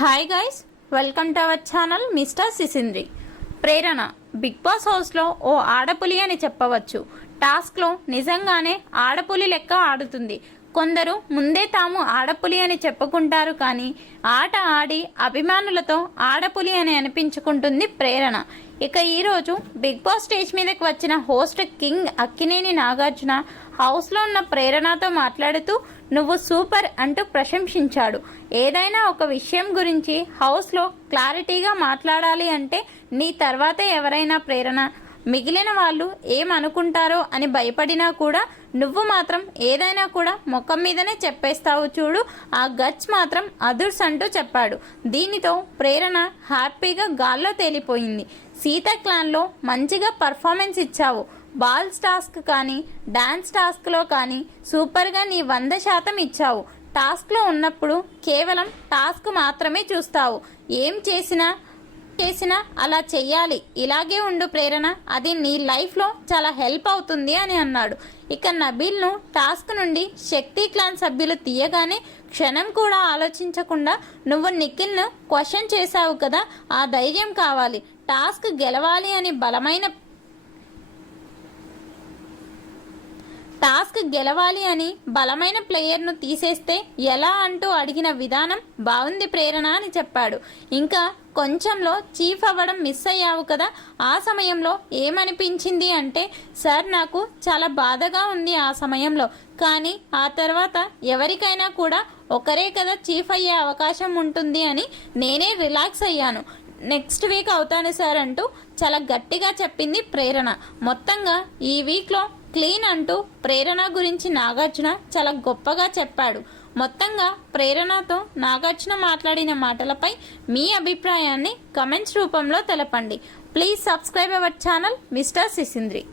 Hi guys, welcome to our channel mister Sisindri. Prerana Bigg Boss హౌస్లో ఓ ఆడపులి అని చెప్పవచ్చు. టాస్క్లో నిజంగానే ఆడపులి లెక్క ఆడుతుంది. కొందరు ముందే తాము ఆడపులి అని చెప్పుకుంటారు, కానీ ఆట ఆడి అభిమానులతో ఆడపులి అని అనిపించుకుంటుంది ప్రేరణ. ఇక ఈరోజు బిగ్ బాస్ స్టేజ్ మీదకి వచ్చిన హోస్ట్ కింగ్ అక్కినేని నాగార్జున హౌస్లో ఉన్న ప్రేరణతో మాట్లాడుతూ నువ్వు సూపర్ అంటూ ప్రశంసించాడు. ఏదైనా ఒక విషయం గురించి హౌస్లో క్లారిటీగా మాట్లాడాలి అంటే నీ తర్వాతే ఎవరైనా ప్రేరణ. మిగిలిన వాళ్ళు ఏమనుకుంటారో అని భయపడినా కూడా నువ్వు మాత్రం ఏదైనా కూడా ముఖం మీదనే చెప్పేస్తావు చూడు, ఆ గట్స్ మాత్రం అదుర్స్ అంటూ చెప్పాడు. దీనితో ప్రేరణ హ్యాపీగా గాల్లో తేలిపోయింది. సీత క్లాన్లో మంచిగా పర్ఫార్మెన్స్ ఇచ్చావు. బాల్స్ టాస్క్ కానీ డాన్స్ టాస్క్లో కానీ సూపర్గా నీ 100% ఇచ్చావు. టాస్క్లో ఉన్నప్పుడు కేవలం టాస్క్ మాత్రమే చూస్తావు. ఏం చేసినా అలా చెయ్యాలి. ఇలాగే ఉండు ప్రేరణ, అది నీ లైఫ్లో చాలా హెల్ప్ అవుతుంది అని అన్నాడు. ఇక నబీల్ను టాస్క్ నుండి శక్తి క్లాన్ సభ్యులు తీయగానే క్షణం కూడా ఆలోచించకుండా నువ్వు నిఖిల్ను క్వశ్చన్ చేశావు కదా, ఆ ధైర్యం కావాలి. టాస్క్ గెలవాలి అని బలమైన ప్లేయర్ను తీసేస్తే ఎలా అంటూ అడిగిన విధానం బాగుంది ప్రేరణ అని చెప్పాడు. ఇంకా కొంచెంలో చీఫ్ అవ్వడం మిస్ అయ్యావు కదా, ఆ సమయంలో ఏమనిపించింది అంటే, సార్ నాకు చాలా బాధగా ఉంది ఆ సమయంలో, కానీ ఆ తర్వాత ఎవరికైనా కూడా ఒకరే కదా చీఫ్ అయ్యే అవకాశం ఉంటుంది అని నేనే రిలాక్స్ అయ్యాను. నెక్స్ట్ వీక్ అవుతాను సార్ అంటూ చాలా గట్టిగా చెప్పింది ప్రేరణ. మొత్తంగా ఈ వీక్లో క్లీన్ అంటూ ప్రేరణ గురించి నాగార్జున చాలా గొప్పగా చెప్పాడు. మొత్తంగా ప్రేరణతో నాగార్జున మాట్లాడిన మాటలపై మీ అభిప్రాయాన్ని కమెంట్స్ రూపంలో తెలపండి. Please subscribe our channel mister సిసింద్రి.